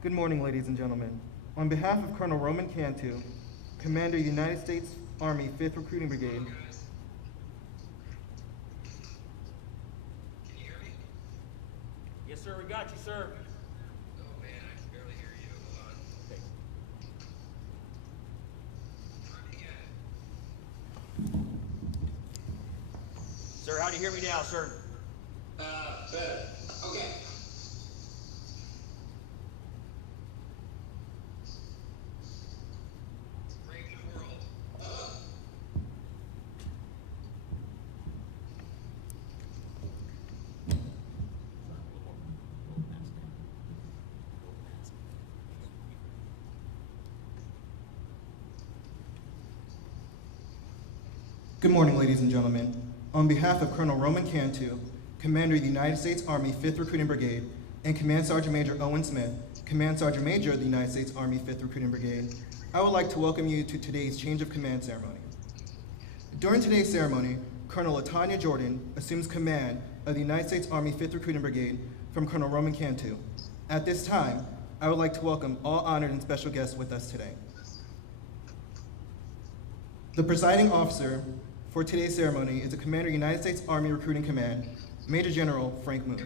Good morning, ladies and gentlemen. On behalf of Colonel Roman Cantu, Commander United States Army 5th Recruiting Brigade. Can you hear me? Yes, sir, we got you, sir. Oh man, I can barely hear you. Hold on. Okay. Try again. Sir, how do you hear me now, sir? Better. Okay. Brave new world. Good morning, ladies and gentlemen. On behalf of Colonel Roman Cantu, Commander of the United States Army 5th Recruiting Brigade, and Command Sergeant Major Owen Smith, Command Sergeant Major of the United States Army 5th Recruiting Brigade, I would like to welcome you to today's change of command ceremony. During today's ceremony, Colonel Latanya Jordan assumes command of the United States Army 5th Recruiting Brigade from Colonel Roman Cantu. At this time, I would like to welcome all honored and special guests with us today. The presiding officer for today's ceremony is the Commander, United States Army Recruiting Command, Major General Frank Muth.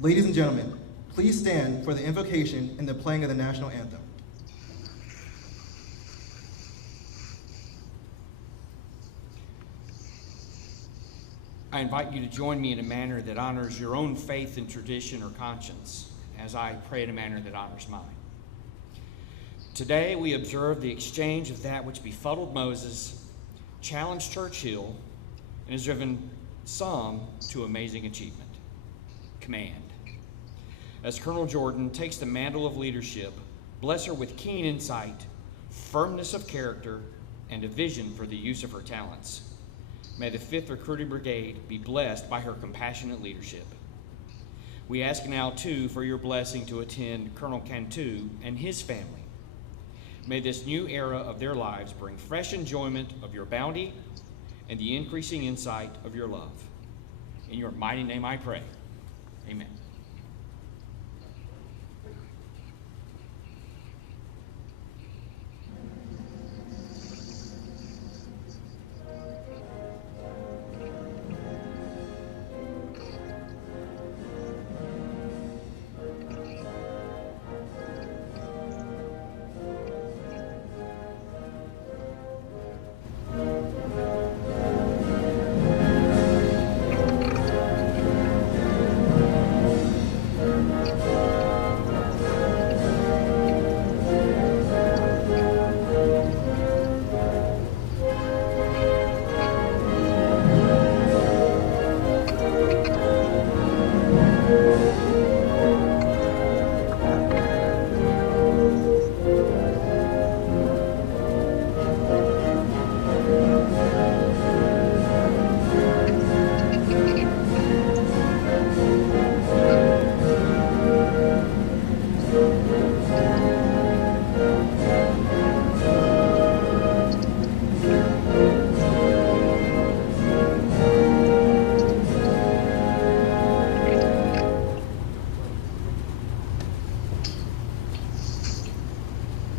Ladies and gentlemen, please stand for the invocation and the playing of the national anthem. I invite you to join me in a manner that honors your own faith and tradition or conscience, as I pray in a manner that honors mine. Today we observe the exchange of that which befuddled Moses, challenged Churchill, and has driven some to amazing achievement: command. As Colonel Jordan takes the mantle of leadership, bless her with keen insight, firmness of character, and a vision for the use of her talents. May the 5th Recruiting Brigade be blessed by her compassionate leadership. We ask now, too, for your blessing to attend Colonel Cantu and his family. May this new era of their lives bring fresh enjoyment of your bounty and the increasing insight of your love. In your mighty name I pray. Amen.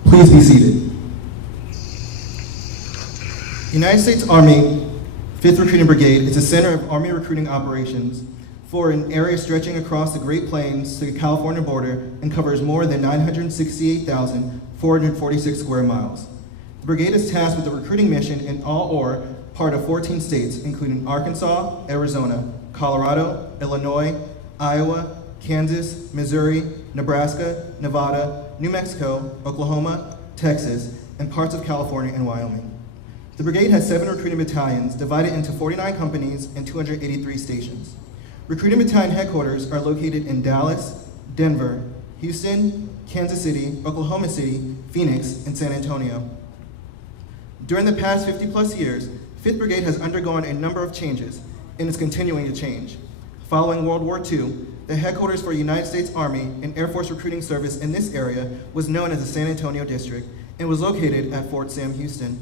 Please be seated. United States Army 5th Recruiting Brigade is a center of Army recruiting operations for an area stretching across the Great Plains to the California border and covers more than 968,446 square miles. The brigade is tasked with the recruiting mission in all or part of 14 states, including Arkansas, Arizona, Colorado, Illinois, Iowa, Kansas, Missouri, Nebraska, Nevada, New Mexico, Oklahoma, Texas, and parts of California and Wyoming. The brigade has 7 recruiting battalions divided into 49 companies and 283 stations. Recruiting battalion headquarters are located in Dallas, Denver, Houston, Kansas City, Oklahoma City, Phoenix, and San Antonio. During the past 50+ years, 5th Brigade has undergone a number of changes and is continuing to change. Following World War II, the headquarters for United States Army and Air Force Recruiting Service in this area was known as the San Antonio District and was located at Fort Sam Houston.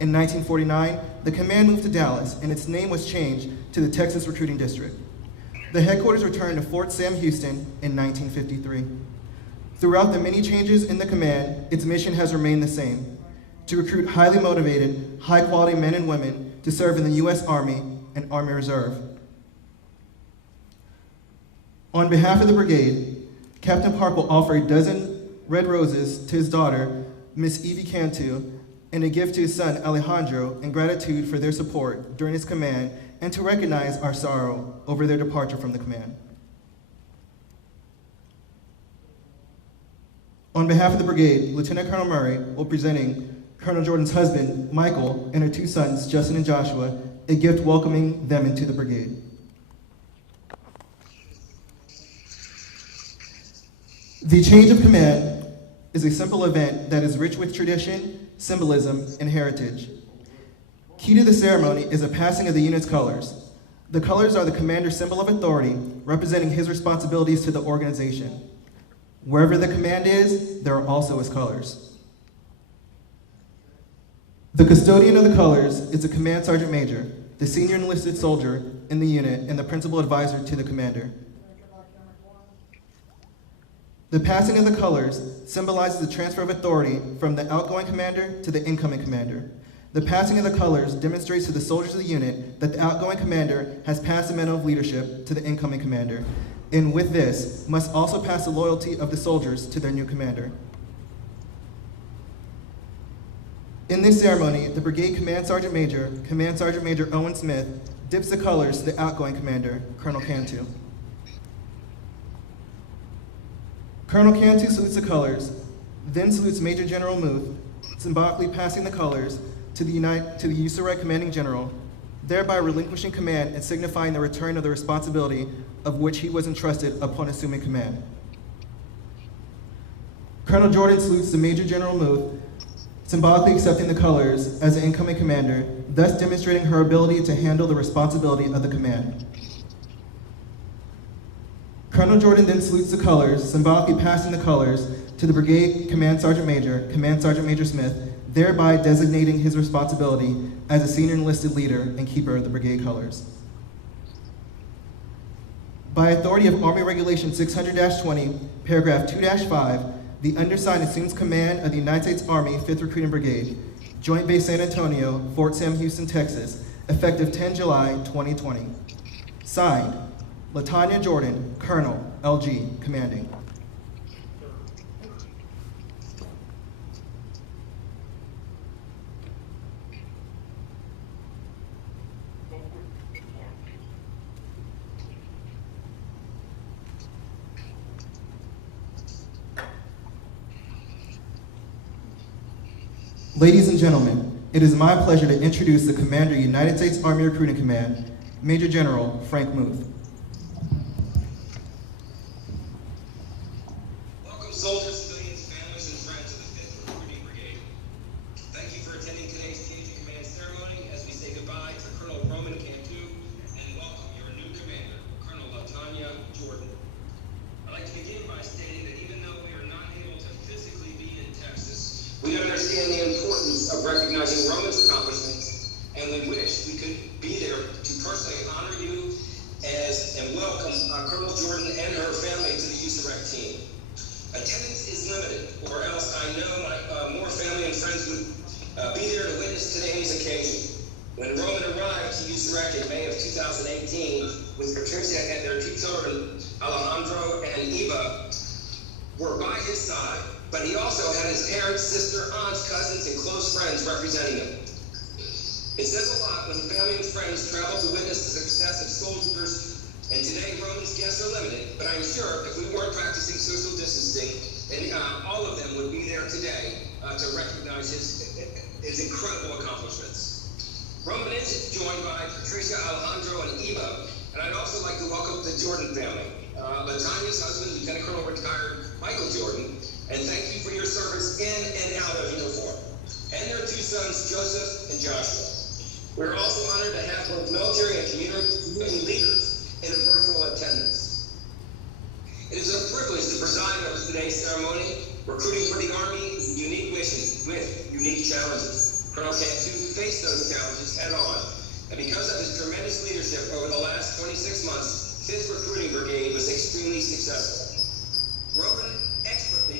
In 1949, the command moved to Dallas and its name was changed to the Texas Recruiting District. The headquarters returned to Fort Sam Houston in 1953. Throughout the many changes in the command, its mission has remained the same: to recruit highly motivated, high-quality men and women to serve in the U.S. Army and Army Reserve. On behalf of the brigade, Captain Park will offer a dozen red roses to his daughter, Miss Evie Cantu, and a gift to his son, Alejandro, in gratitude for their support during his command and to recognize our sorrow over their departure from the command. On behalf of the brigade, Lieutenant Colonel Murray will be presenting Colonel Jordan's husband, Michael, and her two sons, Justin and Joshua, a gift welcoming them into the brigade. The change of command is a simple event that is rich with tradition, symbolism, and heritage. Key to the ceremony is a passing of the unit's colors. The colors are the commander's symbol of authority, representing his responsibilities to the organization. Wherever the command is, there are also his colors. The custodian of the colors is the command sergeant major, the senior enlisted soldier in the unit and the principal advisor to the commander. The passing of the colors symbolizes the transfer of authority from the outgoing commander to the incoming commander. The passing of the colors demonstrates to the soldiers of the unit that the outgoing commander has passed the mantle of leadership to the incoming commander, and with this, must also pass the loyalty of the soldiers to their new commander. In this ceremony, the brigade Command Sergeant Major Owen Smith, dips the colors to the outgoing commander, Colonel Cantu. Colonel Cantu salutes the colors, then salutes Major General Muth, symbolically passing the colors to the USAREC commanding general, thereby relinquishing command and signifying the return of the responsibility of which he was entrusted upon assuming command. Colonel Jordan salutes the Major General Muth, symbolically accepting the colors as the incoming commander, thus demonstrating her ability to handle the responsibility of the command. Colonel Jordan then salutes the colors, symbolically passing the colors to the brigade Command Sergeant Major Smith, thereby designating his responsibility as a senior enlisted leader and keeper of the brigade colors. By authority of Army Regulation 600-20, paragraph 2-5, the undersigned assumes command of the United States Army 5th Recruiting Brigade, Joint Base San Antonio, Fort Sam Houston, Texas, effective 10 July 2020. Signed, LaTanya Jordan, Colonel, LG, commanding. Ladies and gentlemen, it is my pleasure to introduce the Commander, United States Army Recruiting Command, Major General Frank Muth. Welcome, soldiers, civilians, families, and friends of the 5th Recruiting Brigade. Thank you for attending today's change of command ceremony as we say goodbye to Colonel Roman Cantu and welcome your new commander, Colonel LaTanya Jordan. I'd like to begin by stating that even though we are not able to physically be in Texas, we understand the importance of recognizing Roman's accomplishments, and we wish we could be there to personally honor you and welcome Colonel Jordan and her family to the USAREC team. Attendance is limited, or else I know more family and friends would be there to witness today's occasion. When Roman arrived to USAREC in May of 2018 with Patricia and their two children, Alejandro and Eva, were by his side, but he also had his parents, sister, aunts, cousins, and close friends representing him. It says a lot when family and friends travel to witness the success of soldiers, and today Roman's guests are limited, but I'm sure if we weren't practicing social distancing, then all of them would be there today to recognize his incredible accomplishments. Roman is joined by Patricia, Alejandro, and Eva, and I'd also like to welcome the Jordan family. LaTanya's husband, Lieutenant Colonel retired Michael Jordan, and thank you for your service in and out of uniform, and their two sons, Joseph and Joshua. We're also honored to have both military and community leaders in a virtual attendance. It is a privilege to preside over today's ceremony. Recruiting for the Army is a unique mission with unique challenges. Colonel Cantu faced those challenges head on, and because of his tremendous leadership over the last 26 months, 5th Recruiting Brigade was extremely successful. Roman expertly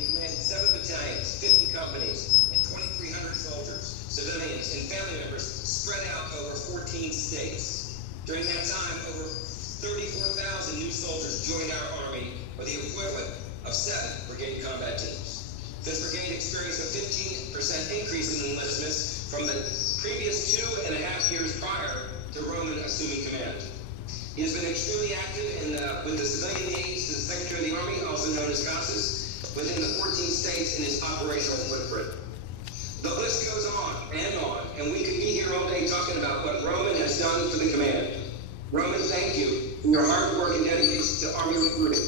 states. During that time, over 34,000 new soldiers joined our Army, or the equivalent of 7 brigade combat teams. This brigade experienced a 15% increase in enlistments from the previous 2.5 years prior to Roman assuming command. He has been extremely active with the civilian aides to the Secretary of the Army, also known as CASAs, within the 14 states in his operational footprint. The list goes on, and we could be here all day talking about what Roman has done for the command. Roman, thank you for your hard work and dedication to Army recruiting.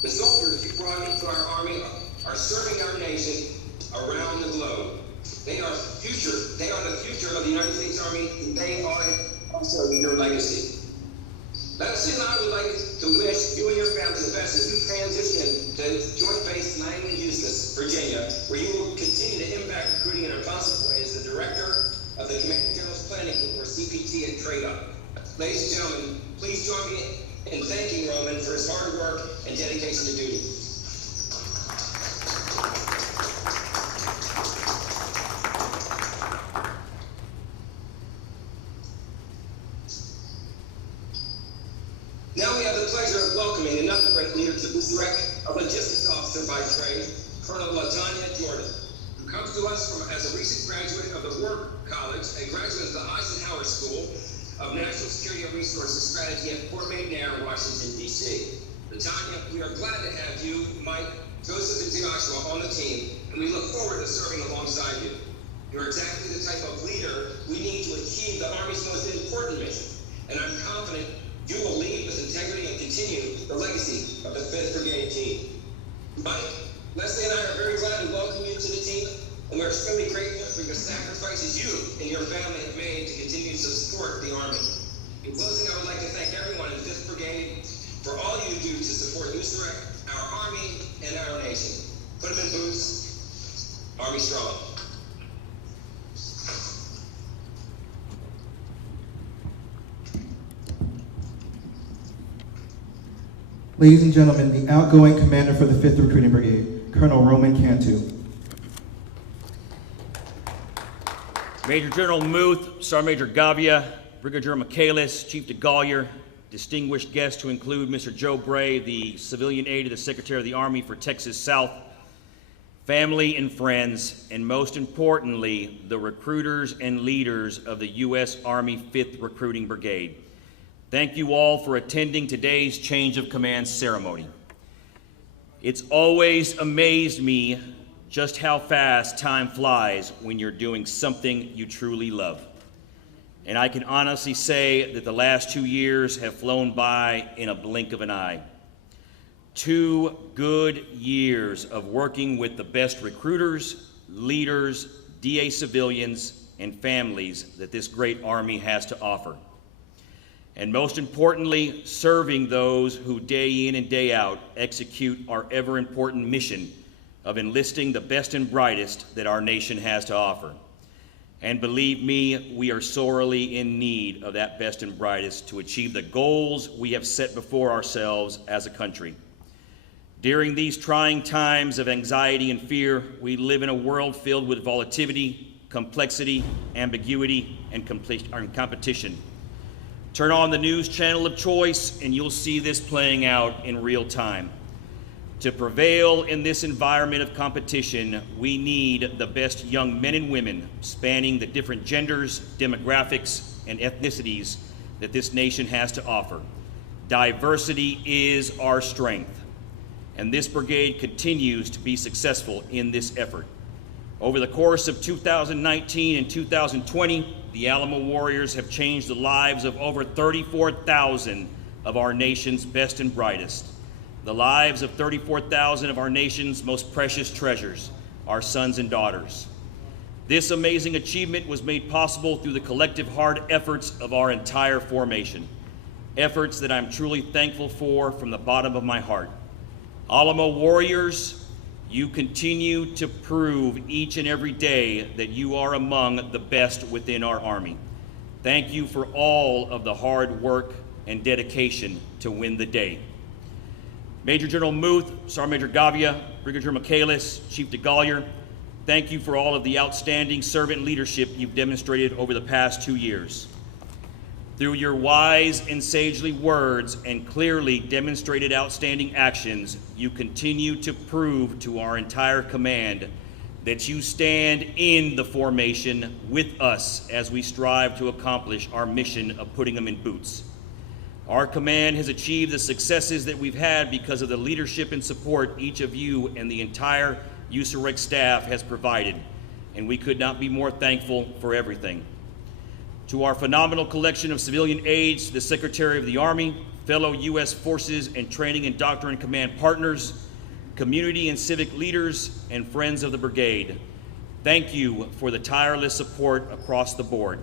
The soldiers you brought into our Army are serving our nation around the globe. They are the future. They are the future of the United States Army, and they are also your legacy. Battalion and I would like to wish you and your family the best as you transition to Joint Base 9 in Eustis, Virginia, where you will continue to impact recruiting in a positive way as the Director of the Command General's Planning Group, or CPT, and Trade-Up. Ladies and gentlemen, please join me in thanking Roman for his hard work and dedication to duty. Now we have the pleasure of welcoming another great leader to USAREC, a logistics officer by trade, Colonel LaTanya Jordan, who comes to us as a recent graduate of the War College and graduate of the Eisenhower School of National Security and Resources Strategy at Fort McNair, Washington, D.C. LaTanya, we are glad to have you, Mike, Joseph, and Joshua on the team, and we look forward to serving alongside you. You're exactly the type of leader we need to achieve the Army's most important mission, and I'm confident you will lead with integrity and continue the legacy of the 5th Brigade team. Mike, Leslie, and I are very glad to welcome you to the team, and we're extremely grateful for your sacrifices you and your family have made to continue to support the Army. In closing, I would like to thank everyone in the 5th Brigade for all you do to support USAREC, our Army, and our nation. Put them in boots. Army strong. Ladies and gentlemen, the outgoing commander for the 5th Recruiting Brigade, Colonel Roman Cantu. Major General Muth, Sergeant Major Gavia, Brigadier General Michaelis, Chief DeGollier, distinguished guests to include Mr. Joe Bray, the civilian aide to the Secretary of the Army for Texas South, family and friends, and most importantly, the recruiters and leaders of the U.S. Army 5th Recruiting Brigade. Thank you all for attending today's change of command ceremony. It's always amazed me just how fast time flies when you're doing something you truly love. And I can honestly say that the last 2 years have flown by in a blink of an eye. 2 good years of working with the best recruiters, leaders, DA civilians, and families that this great Army has to offer. And most importantly, serving those who day in and day out execute our ever important mission of enlisting the best and brightest that our nation has to offer. And believe me, we are sorely in need of that best and brightest to achieve the goals we have set before ourselves as a country. During these trying times of anxiety and fear, we live in a world filled with volatility, complexity, ambiguity, and competition. Turn on the news channel of choice and you'll see this playing out in real time. To prevail in this environment of competition, we need the best young men and women spanning the different genders, demographics, and ethnicities that this nation has to offer. Diversity is our strength, and this brigade continues to be successful in this effort. Over the course of 2019 and 2020, the Alamo Warriors have changed the lives of over 34,000 of our nation's best and brightest. The lives of 34,000 of our nation's most precious treasures, our sons and daughters. This amazing achievement was made possible through the collective hard efforts of our entire formation. Efforts that I'm truly thankful for from the bottom of my heart. Alamo Warriors, you continue to prove each and every day that you are among the best within our Army. Thank you for all of the hard work and dedication to win the day. Major General Muth, Sergeant Major Gavia, Brigadier General Michaelis, Chief DeGollier, thank you for all of the outstanding servant leadership you've demonstrated over the past 2 years. Through your wise and sagely words and clearly demonstrated outstanding actions, you continue to prove to our entire command that you stand in the formation with us as we strive to accomplish our mission of putting them in boots. Our command has achieved the successes that we've had because of the leadership and support each of you and the entire USAREC staff has provided, and we could not be more thankful for everything. To our phenomenal collection of civilian aides, the Secretary of the Army, fellow U.S. Forces and Training and Doctrine Command partners, community and civic leaders, and friends of the brigade, thank you for the tireless support across the board.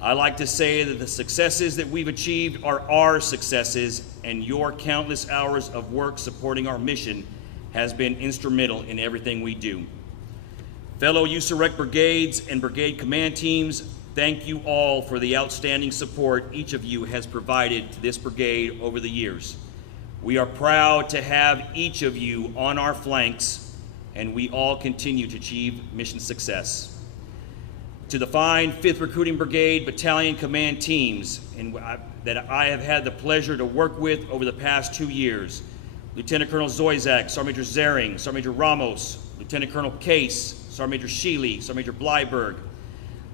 I like to say that the successes that we've achieved are our successes, and your countless hours of work supporting our mission has been instrumental in everything we do. Fellow USAREC brigades and brigade command teams, thank you all for the outstanding support each of you has provided to this brigade over the years. We are proud to have each of you on our flanks, and we all continue to achieve mission success. To the fine 5th Recruiting Brigade Battalion Command teams that I have had the pleasure to work with over the past 2 years, Lieutenant Colonel Zoizak, Sergeant Major Zering, Sergeant Major Ramos, Lieutenant Colonel Case, Sergeant Major Sheely, Sergeant Major Blyberg,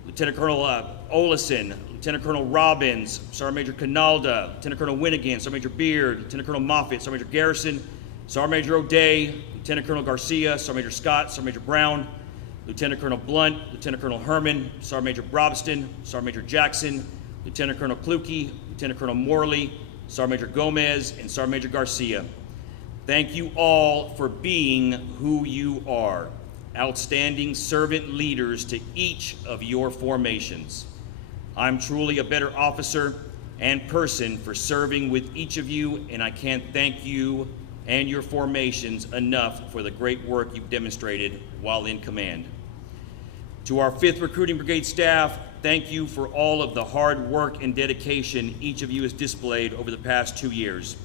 Lieutenant Colonel Olison, Lieutenant Colonel Robbins, Sergeant Major Canalda, Lieutenant Colonel Winnigan, Sergeant Major Beard, Lieutenant Colonel Moffitt, Sergeant Major Garrison, Sergeant Major O'Day, Lieutenant Colonel Garcia, Sergeant Major Scott, Sergeant Major Brown, Lieutenant Colonel Blunt, Lieutenant Colonel Herman, Sergeant Major Brobston, Sergeant Major Jackson, Lieutenant Colonel Kluge, Lieutenant Colonel Morley, Sergeant Major Gomez, and Sergeant Major Garcia. Thank you all for being who you are, outstanding servant leaders to each of your formations. I'm truly a better officer and person for serving with each of you, and I can't thank you and your formations enough for the great work you've demonstrated while in command. To our 5th Recruiting Brigade staff, thank you for all of the hard work and dedication each of you has displayed over the past 2 years.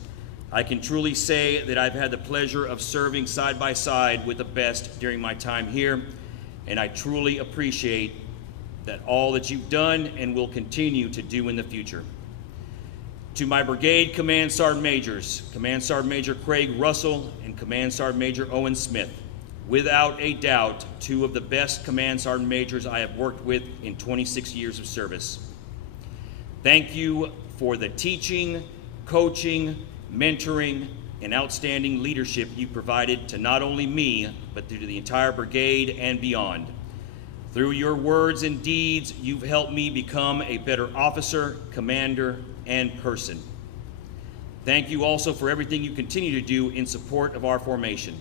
I can truly say that I've had the pleasure of serving side by side with the best during my time here, and I truly appreciate that all that you've done and will continue to do in the future. To my brigade Command Sergeant Majors, Command Sergeant Major Craig Russell and Command Sergeant Major Owen Smith, without a doubt, 2 of the best Command Sergeant Majors I have worked with in 26 years of service. Thank you for the teaching, coaching, mentoring, and outstanding leadership you provided to not only me, but to the entire brigade and beyond. Through your words and deeds, you've helped me become a better officer, commander, and person. Thank you also for everything you continue to do in support of our formation.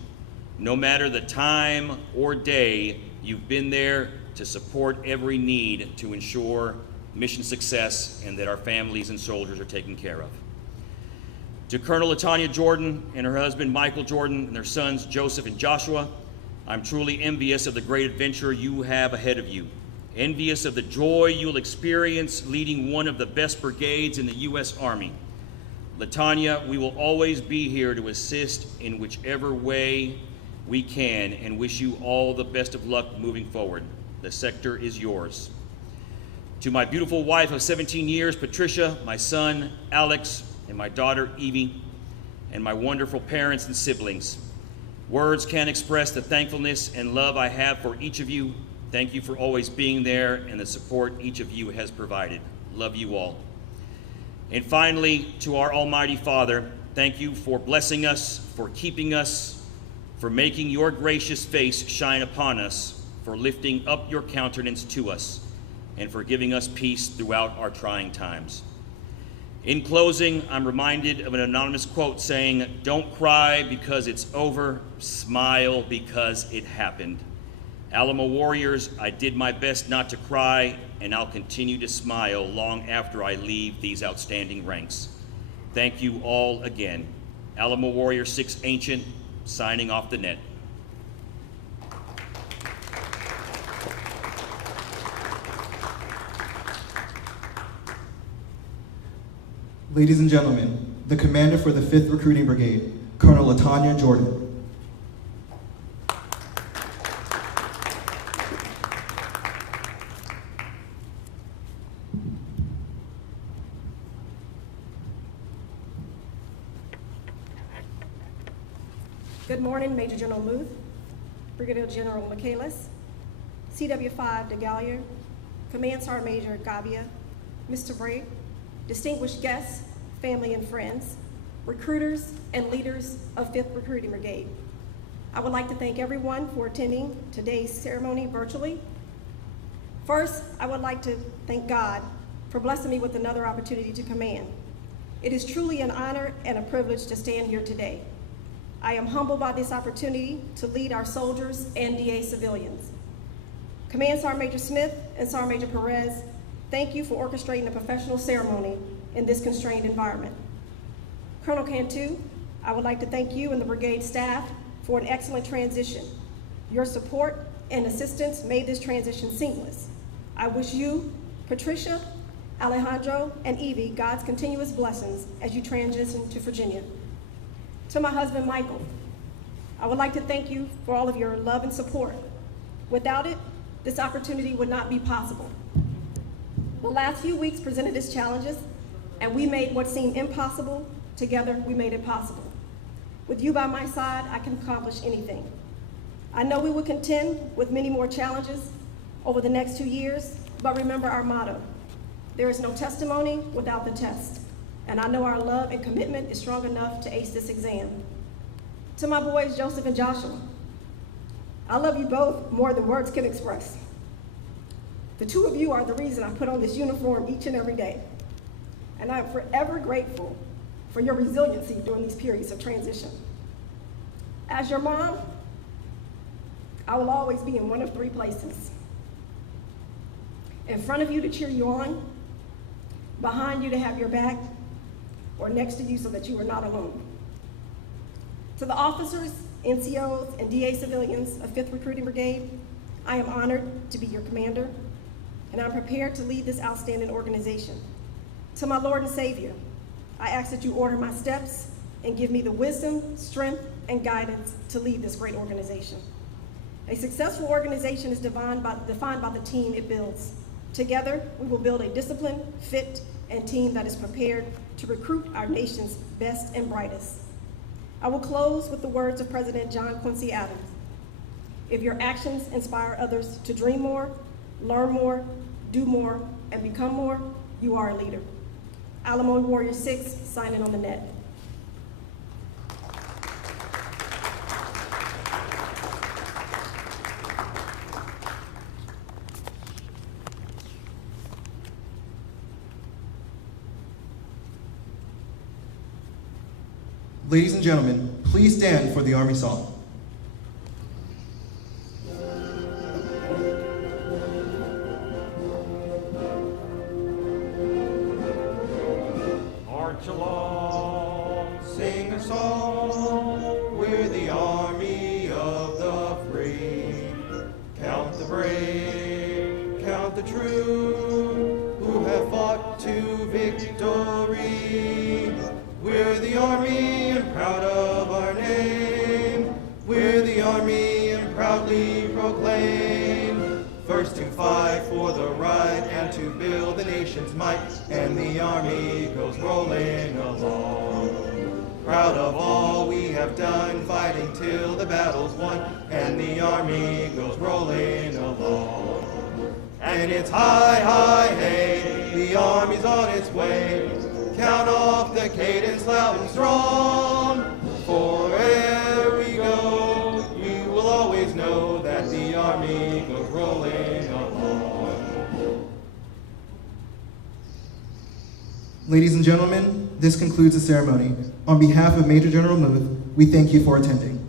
No matter the time or day, you've been there to support every need to ensure mission success and that our families and soldiers are taken care of. To Colonel Latanya Jordan and her husband Michael Jordan and their sons Joseph and Joshua, I'm truly envious of the great adventure you have ahead of you, envious of the joy you'll experience leading one of the best brigades in the U.S. Army. Latanya, we will always be here to assist in whichever way we can and wish you all the best of luck moving forward. The sector is yours. To my beautiful wife of 17 years, Patricia, my son, Alex, and my daughter, Evie, and my wonderful parents and siblings. Words can't express the thankfulness and love I have for each of you. Thank you for always being there and the support each of you has provided. Love you all. And finally, to our Almighty Father, thank you for blessing us, for keeping us, for making your gracious face shine upon us, for lifting up your countenance to us, and for giving us peace throughout our trying times. In closing, I'm reminded of an anonymous quote saying, "Don't cry because it's over, smile because it happened." Alamo Warriors, I did my best not to cry, and I'll continue to smile long after I leave these outstanding ranks. Thank you all again. Alamo Warrior 6 Ancient, signing off the net. Ladies and gentlemen, the commander for the 5th Recruiting Brigade, Colonel Latanya Jordan. Good morning, Major General Muth, Brigadier General Michaelis, CW5 DeGallier, Command Sergeant Major Gabia, Mr. Bray, distinguished guests, family and friends, recruiters and leaders of 5th Recruiting Brigade. I would like to thank everyone for attending today's ceremony virtually. First, I would like to thank God for blessing me with another opportunity to command. It is truly an honor and a privilege to stand here today. I am humbled by this opportunity to lead our soldiers and DA civilians. Command Sergeant Major Smith and Sergeant Major Perez, thank you for orchestrating a professional ceremony in this constrained environment. Colonel Cantu, I would like to thank you and the brigade staff for an excellent transition. Your support and assistance made this transition seamless. I wish you, Patricia, Alejandro, and Evie God's continuous blessings as you transition to Virginia. To my husband, Michael, I would like to thank you for all of your love and support. Without it, this opportunity would not be possible. The last few weeks presented its challenges, and we made what seemed impossible. Together, we made it possible. With you by my side, I can accomplish anything. I know we will contend with many more challenges over the next 2 years, but remember our motto: there is no testimony without the test. And I know our love and commitment is strong enough to ace this exam. To my boys, Joseph and Joshua, I love you both more than words can express. The two of you are the reason I put on this uniform each and every day. And I am forever grateful for your resiliency during these periods of transition. As your mom, I will always be in one of 3 places: in front of you to cheer you on, behind you to have your back, or next to you so that you are not alone. To the officers, NCOs, and DA civilians of 5th Recruiting Brigade, I am honored to be your commander, and I'm prepared to lead this outstanding organization. To my Lord and Savior, I ask that you order my steps and give me the wisdom, strength, and guidance to lead this great organization. A successful organization is defined by the team it builds. Together, we will build a disciplined, fit, and team that is prepared to recruit our nation's best and brightest. I will close with the words of President John Quincy Adams: if your actions inspire others to dream more, learn more, do more, and become more, you are a leader. Alamo Warrior 6, signing on the net. Ladies and gentlemen, please stand for the Army Song. March along, sing a song, we're the army of the free. Count the brave, count the true, who have fought to victory. We're the army and proud of our name. We're the army and proudly proclaim. First to fight for the right and to build the nation's might. And the army goes rolling along. Proud of all we have done, fighting till the battle's won. And the army goes rolling along. And it's hi, hi, hey, the army's on its way. Count off the cadence loud and strong. For wherever we go, we will always know that the army goes rolling along. Ladies and gentlemen, this concludes the ceremony. On behalf of Major General Muth, we thank you for attending.